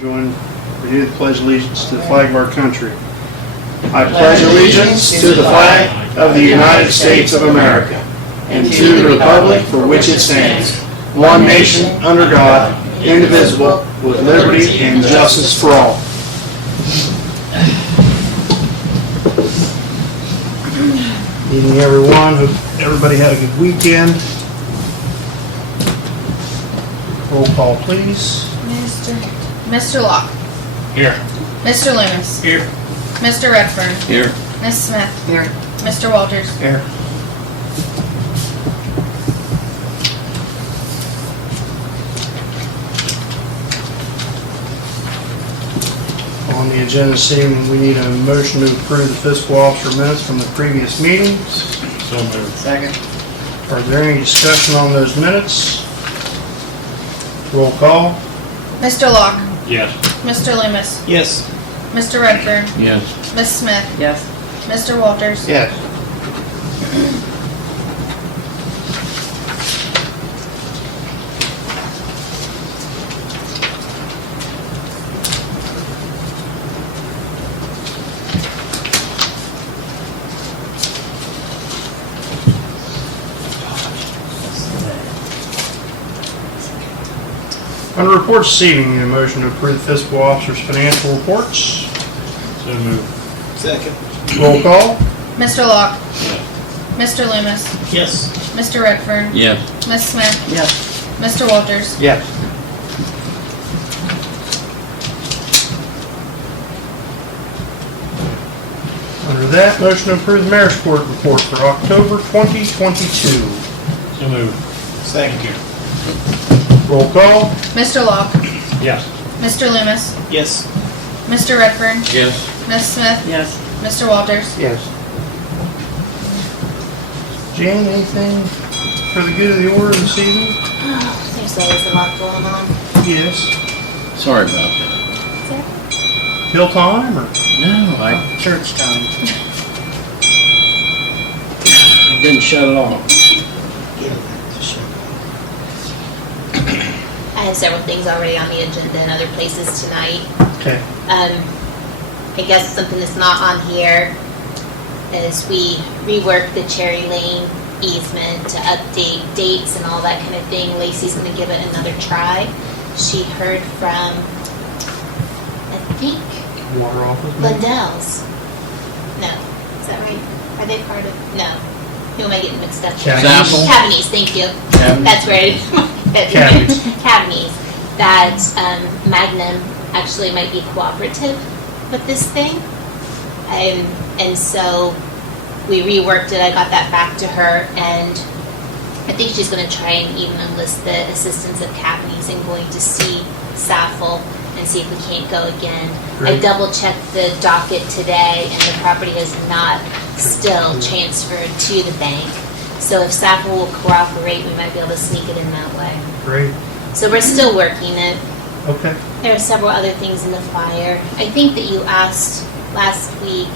Join, renew the pledge of allegiance to the flag of our country. I pledge allegiance to the flag of the United States of America and to the republic for which it stands, one nation under God, indivisible, with liberty and justice for all. Evening, everyone. Hope everybody had a good weekend. Roll call, please. Mr. Locke. Here. Mr. Loomis. Here. Mr. Redfern. Here. Ms. Smith. Here. Mr. Walters. Here. On the agenda this evening, we need a motion to approve the fiscal officer minutes from the previous meetings. So moved. Second. Are there any discussion on those minutes? Roll call. Mr. Locke. Yes. Mr. Loomis. Yes. Mr. Redfern. Yes. Ms. Smith. Yes. Mr. Walters. Yes. Under reports this evening, we need a motion to approve the fiscal officer's financial reports. So moved. Second. Roll call. Mr. Locke. Yes. Mr. Loomis. Yes. Mr. Redfern. Yes. Ms. Smith. Yes. Mr. Walters. Yes. Under that, motion to approve the mayor's court report for October 2022. So moved. Second. Roll call. Mr. Locke. Yes. Mr. Loomis. Yes. Mr. Redfern. Yes. Ms. Smith. Yes. Mr. Walters. Yes. Jane, anything for the good of the order this evening? There's always a lot going on. Yes. Sorry about that. Hill time or? No, Church time. I didn't shut it off. I have several things already on the agenda in other places tonight. Okay. I guess something that's not on here is we reworked the Cherry Lane easement to update dates and all that kind of thing. Lacey's going to give it another try. She heard from, I think, Water office? maybe? Lindell's. No. Is that right? Are they part of? No. Who am I getting mixed up with? Cavanese. Cavanese, thank you. Cavanese. That's right. Cavanese. Cavanese. That Magnum actually might be cooperative with this thing. And so we reworked it. I got that back to her, and I think she's going to try and even enlist the assistance of Cavanese and going to see Saffel and see if we can't go again. Great. I double-checked the docket today, and the property has not still transferred to the bank. So if Saffel will cooperate, we might be able to sneak it in that way. Great. So we're still working it. Okay. There are several other things in the fire. I think that you asked last week,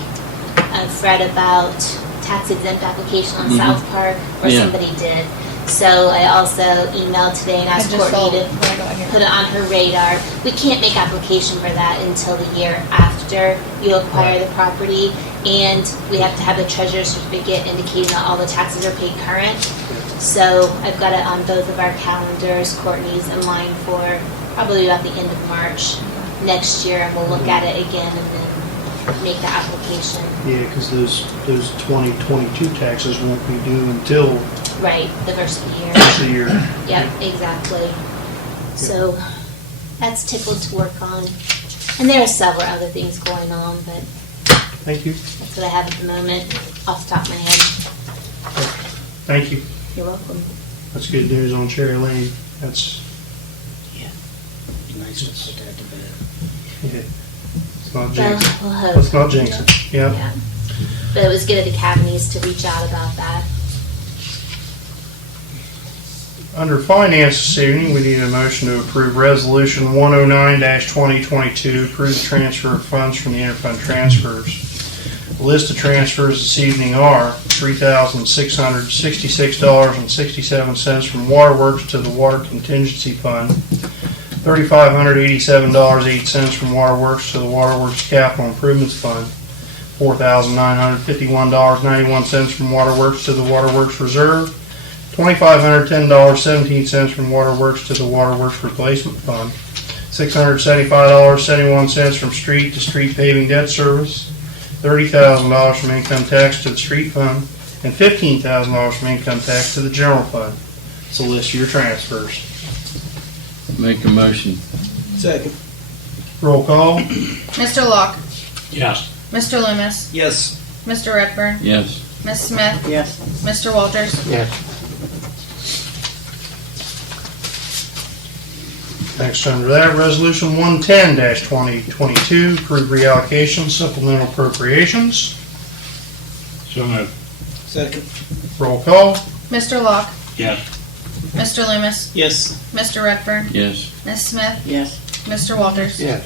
Fred, about tax exempt application on South Park, or Yeah. somebody did. So I also emailed today and asked Courtney to put it on her radar. We can't make application for that until the year after you acquire the property, and we have to have a treasurer's certificate indicating that all the taxes are paid current. So I've got it on both of our calendars, Courtney's and mine, for probably about the end of March next year, and we'll look at it again and then make the application. Yeah, because those 2022 taxes won't be due until Right, the first of the year. the year. Yep, exactly. So that's tickled to work on. And there are several other things going on, but Thank you. that's what I have at the moment off the top of my head. Thank you. You're welcome. That's good news on Cherry Lane. That's, Nice to put that to bed. yeah. It's not Well, jinx. we'll hope. Let's not jinx it. Yeah. Yeah. But it was good of the Cavanese to reach out about that. Under finance this evening, we need a motion to approve resolution 109-2022, approve the transfer of funds from the interfund transfers. The list of transfers this evening are $3,666.67 from Waterworks to the Water Contingency Fund, $3,587.08 from Waterworks to the Waterworks Capital Improvements Fund. $4,951.91 from Waterworks to the Waterworks Reserve. $2,510.17 from Waterworks to the Waterworks Replacement Fund. $675.71 from street to street paving debt service. $30,000 from income tax to the street fund, and $15,000 from income tax to the general fund. So list your transfers. Make a motion. Second. Roll call. Mr. Locke, Yes. Mr. Loomis, Yes. Mr. Redfern, Yes. Ms. Smith, Yes. Mr. Walters. Yes. Next under that, Resolution 110-2022, approve reallocation supplemental appropriations. So moved. Second. Roll call. Mr. Locke, Yes. Mr. Loomis, Yes. Mr. Redfern, Yes. Ms. Smith, Yes. Mr. Walters. Yes.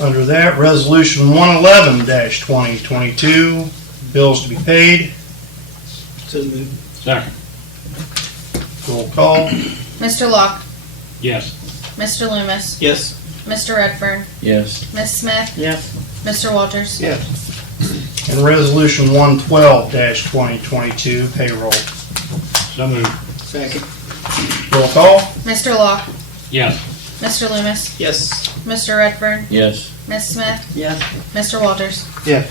Under that, Resolution 111-2022, bills to be paid. So moved. Second. Roll call. Mr. Locke, Yes. Mr. Loomis, Yes. Mr. Redfern, Yes. Ms. Smith, Yes. Mr. Walters. Yes. And Resolution 112-2022, payroll. So moved. Second. Roll call. Mr. Locke, Yes. Mr. Loomis, Yes. Mr. Redfern, Yes. Ms. Smith, Yes. Mr. Walters. Yes.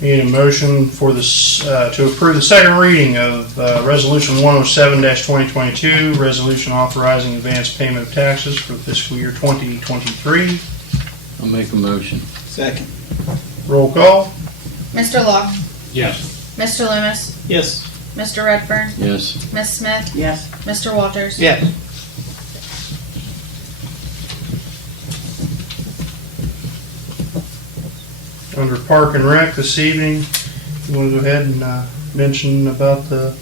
Need a motion for this, to approve the second reading of Resolution 107-2022, resolution authorizing advance payment of taxes for fiscal year 2023. I'll make a motion. Second. Roll call. Mr. Locke, Yes. Mr. Loomis, Yes. Mr. Redfern, Yes. Ms. Smith, Yes. Mr. Walters. Yes. Under Park and Rec this evening, you want to go ahead and mention about the,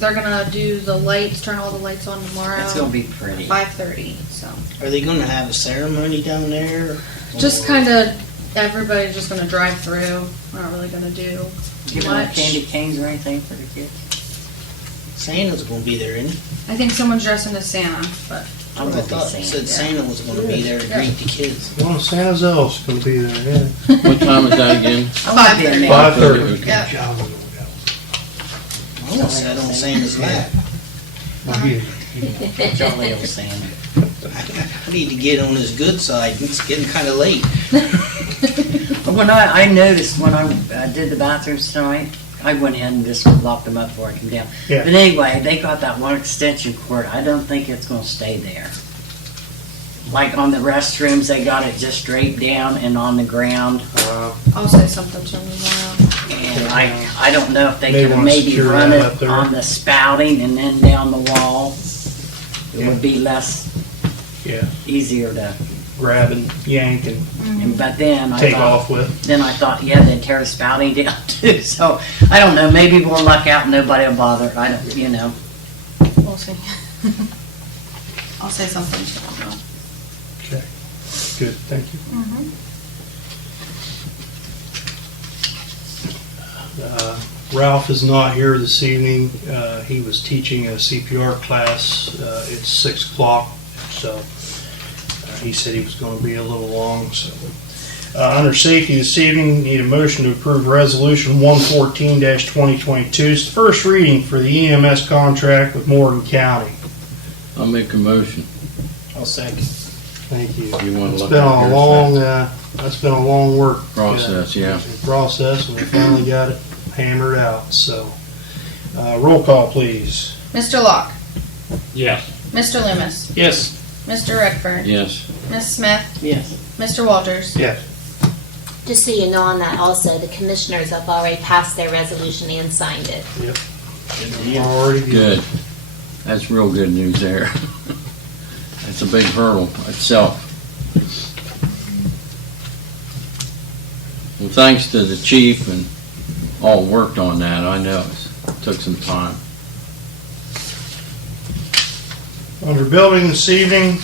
They're gonna do the lights, turn all the lights on tomorrow. It's gonna be pretty. 5:30, so. Are they gonna have a ceremony down there? Just Or- kinda, everybody's just gonna drive through, we're not really gonna do Giving out much. candy canes or anything for the kids? Santa's gonna be there, isn't he? I think someone's dressing as Santa, but I would be thought it Santa, said yeah. Santa was gonna be there to greet the kids. well, Santa's elf's going to be there, yeah. What time is that again? I wanna be in there. 5:30. Okay. yeah. I almost sat on Santa's lap. Jolly old Santa. I need to get on his good side. It's getting kinda late. When I noticed when I did the bathrooms tonight, I went in and just locked them up before I came down. Yeah. But anyway, they got that one extension cord. I don't think it's gonna stay there. Like on the restrooms, they got it just straight down and on the ground. I'll say something to them tomorrow. And I don't know if they They could wanna maybe secure run that it up there. on the spouting and then down the wall. It Yeah. would be less, Yeah, easier to, grab and yank and but then I take thought, off with. then I thought, yeah, they'd tear the spouting down too. So I don't know, maybe we'll luck out and nobody will bother. I don't, you know. We'll see. I'll say something to them though. Okay, good, thank you. Ralph is not here this evening. He was teaching a CPR class. It's 6 o'clock, so he said he was going to be a little long. So, under safety this evening, need a motion to approve Resolution 114-2022. It's the first reading for the EMS contract with Morgan County. I'll make a motion. I'll second. Thank you. You wanna It's look been at a yours long, that's been a long work Process, yeah. process, and we finally got it hammered out. So, roll call, please. Mr. Locke, Yes. Mr. Loomis, Yes. Mr. Redfern, Yes. Ms. Smith, Yes. Mr. Walters. Yes. Just so you know on that also, the commissioners have already passed their resolution and signed it. Already Good. That's real good news there. That's a big hurdle itself. Well, thanks to the chief and all worked on that. I know it took some time. Under building this evening,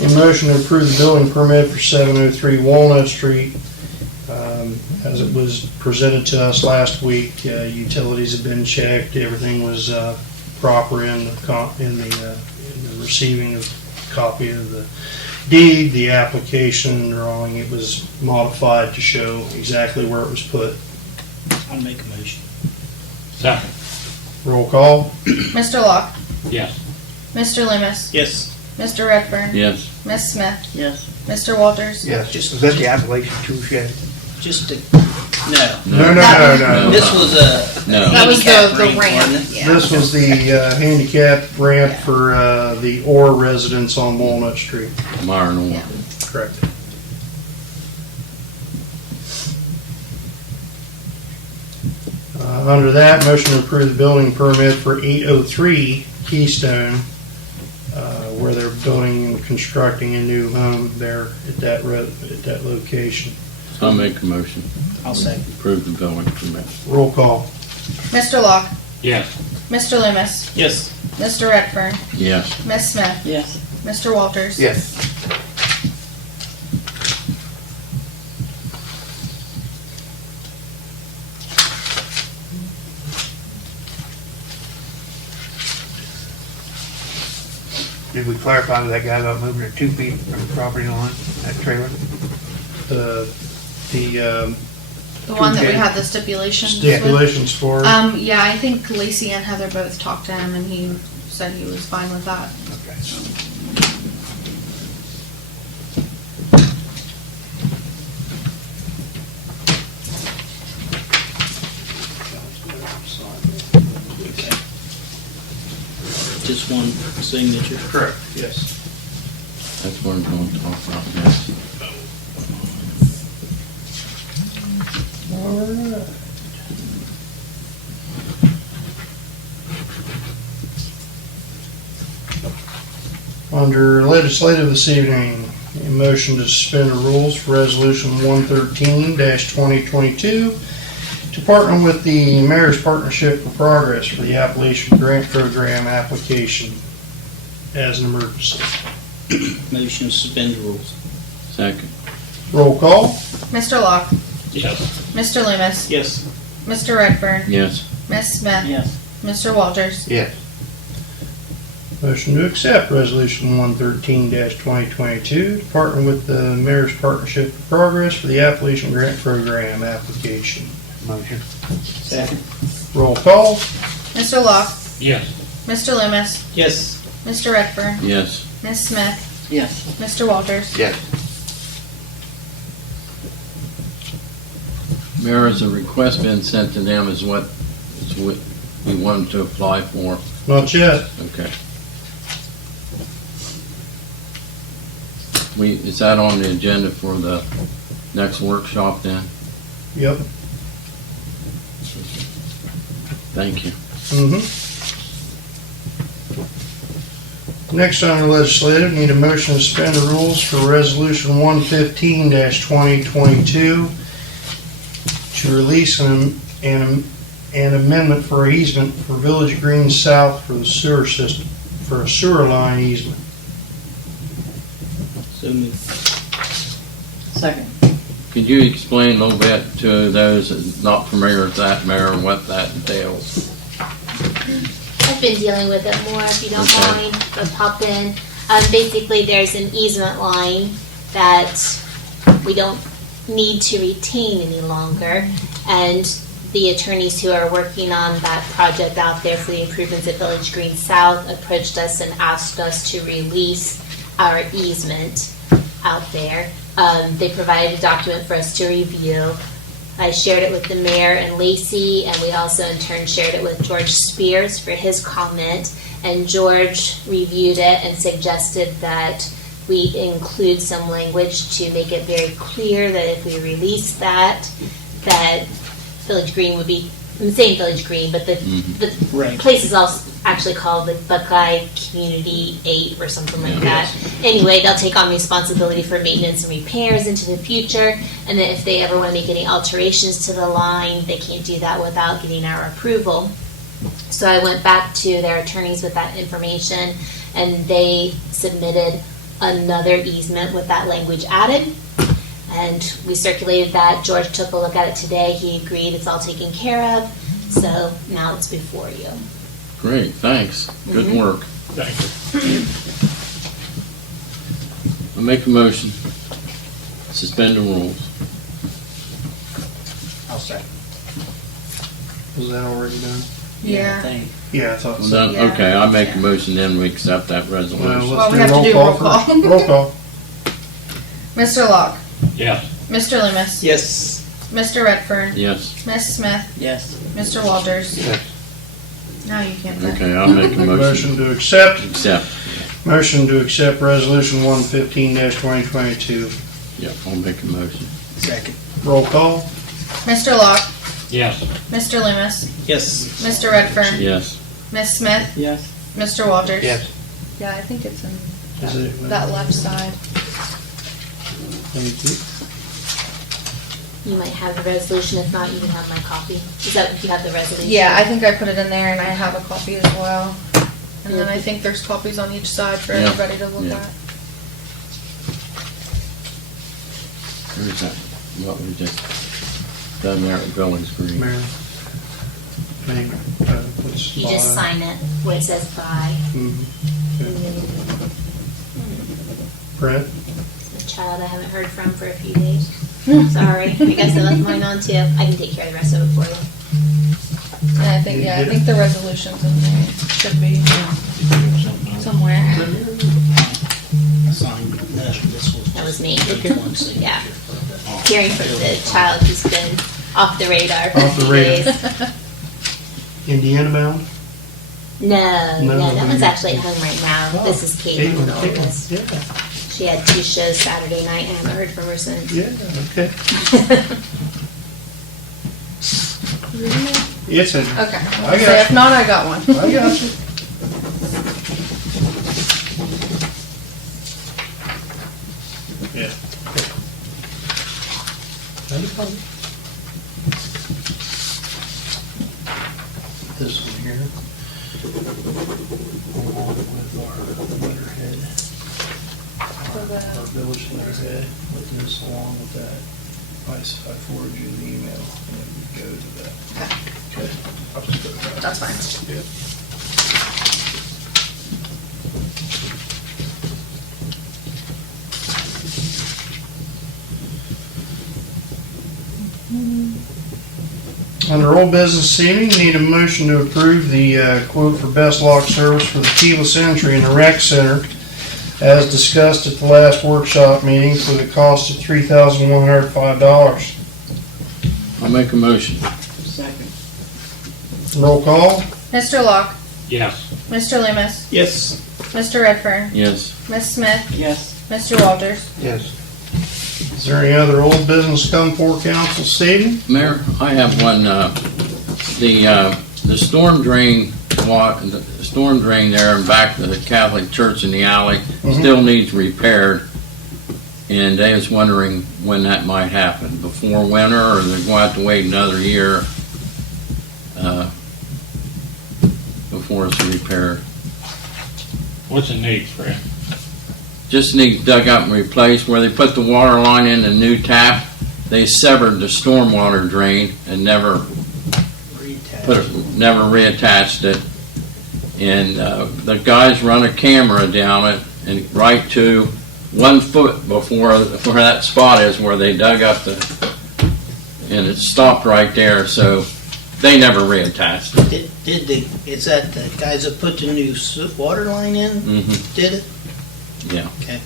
A motion to approve the building permit for 703 Walnut Street. As it was presented to us last week, utilities have been checked, everything was proper in the receiving of copy of the deed, the application drawing. It was modified to show exactly where it was put. I'll make a motion. Second. Roll call. Mr. Locke, Yes. Mr. Loomis, Yes. Mr. Redfern, Yes. Ms. Smith, Yes. Mr. Walters. Yes, was that the Appalachian tool shed? Just to, No, no, no, no. this was a No. That was handicap the ramp, ramp, wasn't it? yeah. This was the handicap ramp for the Orr residents on Walnut Street. Myron. Yeah. Correct. Under that, motion to approve the building permit for 803 Keystone, where they're building and constructing a new home there at that location. I'll make a motion. I'll second. Approve the building permit. Roll call. Mr. Locke, Yes. Mr. Loomis, Yes. Mr. Redfern, Yes. Ms. Smith, Yes. Mr. Walters. Yes. Did we clarify with that guy about moving it 2 feet from the property line, that trailer? The The one that we Okay. had the stipulations with. stipulations for. Yeah, I think Lacey and Heather both talked to him and he said he was fine with that. Okay. Okay. Just one signature. Correct, yes. That's what I'm going to talk about next. All right. Under legislative this evening, a motion to suspend the rules for resolution 113-2022 to partner with the Mayor's Partnership for Progress for the Appalachian Grant Program application as an emergency. Motion to suspend the rules. Second. Roll call. Mr. Locke, Yes. Mr. Loomis, Yes. Mr. Redfern, Yes. Ms. Smith, Yes. Mr. Walters. Yes. Motion to accept resolution 113-2022 to partner with the Mayor's Partnership for Progress for the Appalachian Grant Program application. Motion. Second. Roll call. Mr. Locke, Yes. Mr. Loomis, Yes. Mr. Redfern, Yes. Ms. Smith, Yes. Mr. Walters. Yes. Mayor, has a request been sent to them as what we want them to apply for? Not yet. Okay. Is that on the agenda for the next workshop then? Yep. Thank you. Next on the legislative, need a motion to suspend the rules for resolution 115-2022 to release an amendment for easement for Village Green South for the sewer system, for a sewer line easement. So moved. Second. Could you explain a little bit to those that are not familiar with that, Mayor, what that entails? I've been dealing with it more, if you don't Okay. mind, but pop in. Basically, there's an easement line that we don't need to retain any longer, and the attorneys who are working on that project out there for the improvements at Village Green South approached us and asked us to release our easement out there. They provided a document for us to review. I shared it with the mayor and Lacey, and we also in turn shared it with George Spears for his comment. And George reviewed it and suggested that we include some language to make it very clear that if we release that Village Green would be, I'm saying Village Green, but the Right. place is also actually called the Buckeye Community 8 or something like that. Anyway, they'll take on responsibility for maintenance and repairs into the future, and then if they ever want to make any alterations to the line, they can't do that without getting our approval. So I went back to their attorneys with that information, and they submitted another easement with that language added. And we circulated that. George took a look at it today. He agreed it's all taken care of. So now it's before you. Great, thanks. Good work. Thank you. I make a motion. Suspend the rules. I'll second. Was that already done? Yeah. I think. Yeah, I thought Well, so. then, Yeah. okay, I make a motion, then we accept that Well, resolution. Well, we let's have to do roll call. first. Roll call. Mr. Locke, Yes. Mr. Loomis, Yes. Mr. Redfern, Yes, Miss Smith, Yes. Mr. Walters. Yes. Now you can vote. okay, I'll make a motion. Motion to accept. Accept. Motion to accept resolution 115-2022. Yep, I'll make a motion. Second. Roll call. Mr. Locke, Yes. Mr. Loomis, Yes. Mr. Redfern, Yes, Miss Smith, Yes. Mr. Walters. Yes. Yeah, I think it's in Is it? that left side. Thank you. You might have the resolution. If not, you can have my copy. Is that, you have the resolution? Yeah, I think I put it in there and I have a copy as well. And then I think there's copies on each side for Yeah, everybody to look yeah. at. where's that? What we just done there at Billings Green. Mayor. Name, what's You just by? sign it where it says bye. Mhm. Brett? A child I haven't heard from for a few days. Sorry. I guess I left mine on too. I can take care of the rest of it for you. And I think, yeah, I think the resolution's in there. It should be somewhere. Signed. This was. That was me. One signature. Yeah. Hearing from the child who's been off the radar for Off a the few radar. days. Indiana bound? No, No, that one's no. actually at home right now. This is Kate, the oldest. Yeah, She had 2 shows Saturday night. I haven't heard from her since. yeah, okay. It's in. Okay. I got So if you. not, I got one. I got you. Yeah. This one here, along with our letterhead, our village letterhead, with this along with that. I forward you the email and then we go to that. Okay. I'll just go to that. That's fine. Yep. Under old business this evening, need a motion to approve the quote for best lock service for the keyless entry in the rec center as discussed at the last workshop meeting for the cost of $3,105. I'll make a motion. Second. Roll call. Mr. Locke, Yes. Mr. Loomis, Yes. Mr. Redfern, Yes, Miss Smith, Yes. Mr. Walters. Yes. Is there any other old business come for council this evening? Mayor, I have one, the storm drain, the storm drain there in back of the Catholic church in the alley still needs repaired. And they was wondering when that might happen, before winter, or they're going to have to wait another year before it's repaired. What's it need, Fred? Just needs dug up and replaced. Where they put the water line in the new tap, they severed the stormwater drain and never reattached it. And the guys run a camera down it and right to 1 foot before where that spot is where they dug up and it stopped right there. So they never reattached it. Is that the guys that put the new water line in? Mm-hmm. Did it? Yeah, Okay.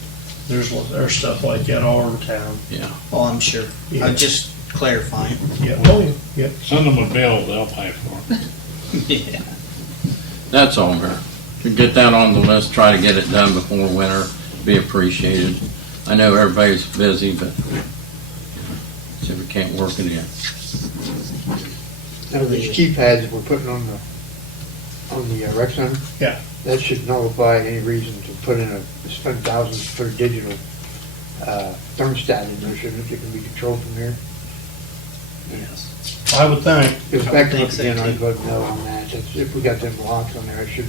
There's stuff like that all over town. yeah. Oh, I'm sure. Yeah. I'm just clarifying. Yeah. Oh, yeah. Send them a bill, they'll pay for it. Yeah. That's all, Mayor. To get that on the list, try to get it done before winter, be appreciated. I know everybody's busy, but see if we can't work it in. Now, these keypads we're putting on the rec center? Yeah. That should nullify any reason to put in spend thousands for digital thermostat in there, shouldn't it? It can be controlled from here. Yes. I would think. If it's I back think up so, again, too. I'd vote no on that. If we got them blocks on there, it should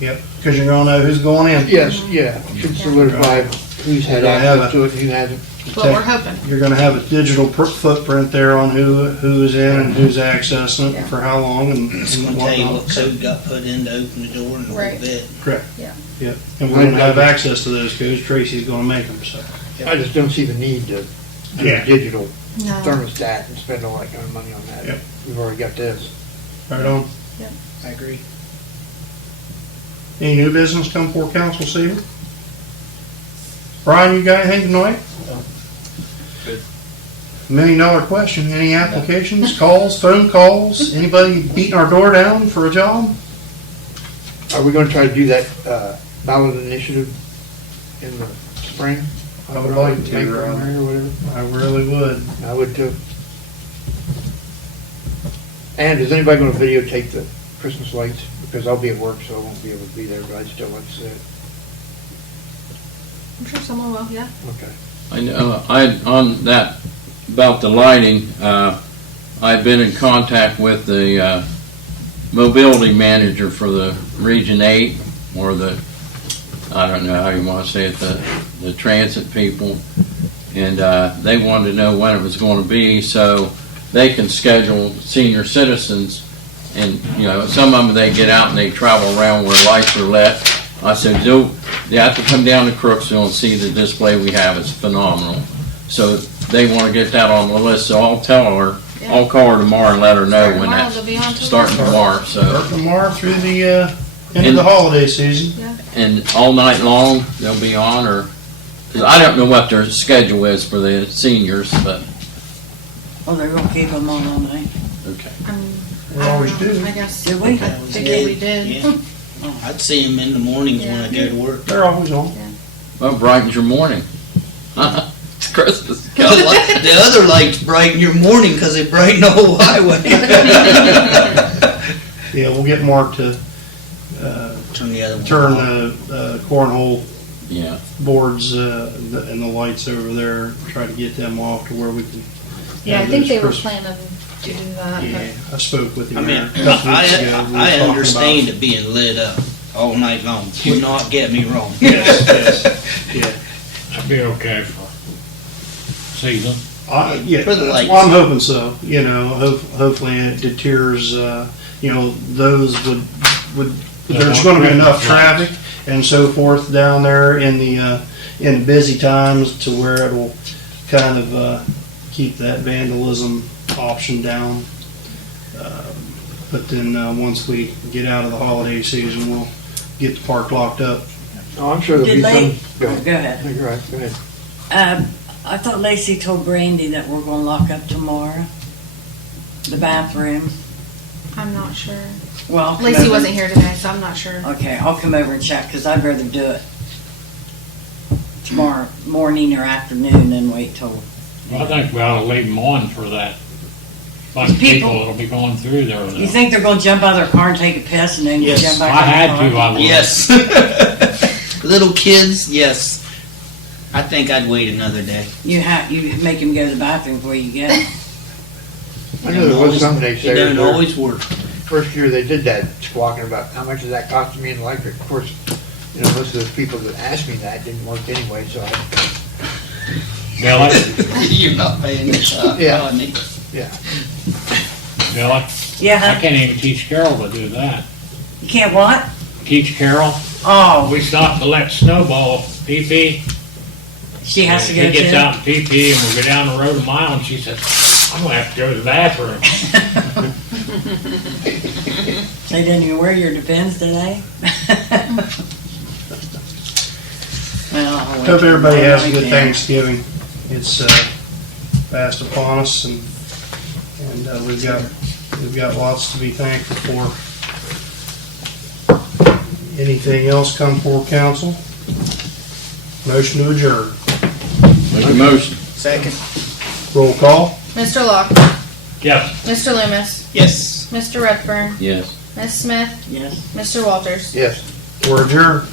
Yep, because you're gonna know who's going in. Yes, yeah, should solidify who's had Yeah, I have access to it and who hasn't. But we're hoping. You're gonna have a digital footprint there on who is in and who's accessing it, for how long and It's gonna tell you whatnot. what code got put in to open the door and the whole Right. bit. Yep, and we're gonna have access to those codes. Tracy's gonna make them, so. I just don't see the need to do Yeah. a digital No. thermostat and spend all that kind of money on that. Yep. We've already got this. Right on. I agree. Any new business come before council this evening? Brian, you got anything tonight? Good. $1 million question. Any applications, calls, phone calls? Anybody beating our door down for a job? Are we gonna try to do that, ballot initiative in the spring? I would like to, Make primary or whatever. I really would. I would too. And is anybody gonna videotape the Christmas lights? Because I'll be at work, so I won't be able to be there, but I'd still like to see it. I'm sure someone will, yeah. Okay. I know, on that, about the lighting, I've been in contact with the mobility manager for the Region 8, or the, I don't know how you want to say it, the transit people, and they wanted to know when it was going to be, so they can schedule senior citizens, and, you know, some of them, they get out and they travel around where lights are lit. I said, you have to come down to Crooksville and see the display we have. It's phenomenal. So they want to get that on the list, so I'll tell her, I'll call her tomorrow and let her know when Tomorrow that's they'll be on till starting tomorrow, so. Start tomorrow through the end of the holiday season. And all night long, they'll be on, or, cause I don't know what their schedule is for the seniors, but, Oh, they're gonna keep them on all night. okay. We always do. I guess. Do we? I figured we did. Yeah. Oh, I'd see them in the mornings when I go to work. They're always on. Well, brightens your morning. It's Christmas. The other lights brighten your morning because they brighten the whole highway. Yeah, we'll get Mark to Turn the other one. turn off. the cornhole Yeah, boards and the lights over there, try to get them off to where we can. Yeah, I have think those they were Christmas- planning to do that, Yeah, but I spoke with him I mean, there a couple weeks ago. We were I talking understand about- it being lit up all night long. Do not get me wrong. Yes, yeah. That'd be okay for season. Yeah, For the lights. well, I'm hoping so, you know, hopefully it deters, you know, those would, there's gonna be enough traffic and so forth down there in the busy times to where it'll kind of, keep that vandalism option down. But then, once we get out of the holiday season, we'll get the park locked up. Oh, I'm sure there'll be Did they? some. Go ahead. Go ahead. No, you're right, go ahead. I thought Lacey told Brandy that we're gonna lock up tomorrow. The bathroom. I'm not sure. Well, I'll come Lacey over- wasn't here today, so I'm not sure. Okay, I'll come over and check, because I'd rather do it tomorrow morning or afternoon than wait till. I think we ought to leave them on for that. Bunch of People- people that'll be going through there. You think they're gonna jump out of their car and take a piss and then Yes. jump back I in the had car? to, I would. Yes. Little kids, yes. I think I'd wait another day. You make them go to the bathroom before you get it. I know there was some days It there, don't always work. first year they did that, squawking about how much is that costing me in electric. Of course, you know, most of the people that asked me that didn't work anyway, so I, Billy, You're not paying this up. Yeah. on me. yeah. Billy, I Yeah, can't even teach Carol to do that. you can't what? Teach Carol, Oh, we stopped to let Snowball pee-pee. she has to go He gets too? out and pee-pee and we go down the road a mile and she says, I'm gonna have to go to the bathroom. They didn't even wear your Depends today? Well, I'll wait Hope till everybody has a tomorrow good night then. Thanksgiving. It's fast upon us, and we've got lots to be thankful for. Anything else come before council? Motion to adjourn. Make a motion. Second. Roll call. Mr. Locke, Yes. Mr. Loomis, Yes. Mr. Redfern, Yes. Ms. Smith, Yes. Mr. Walters. Yes. We're adjourned.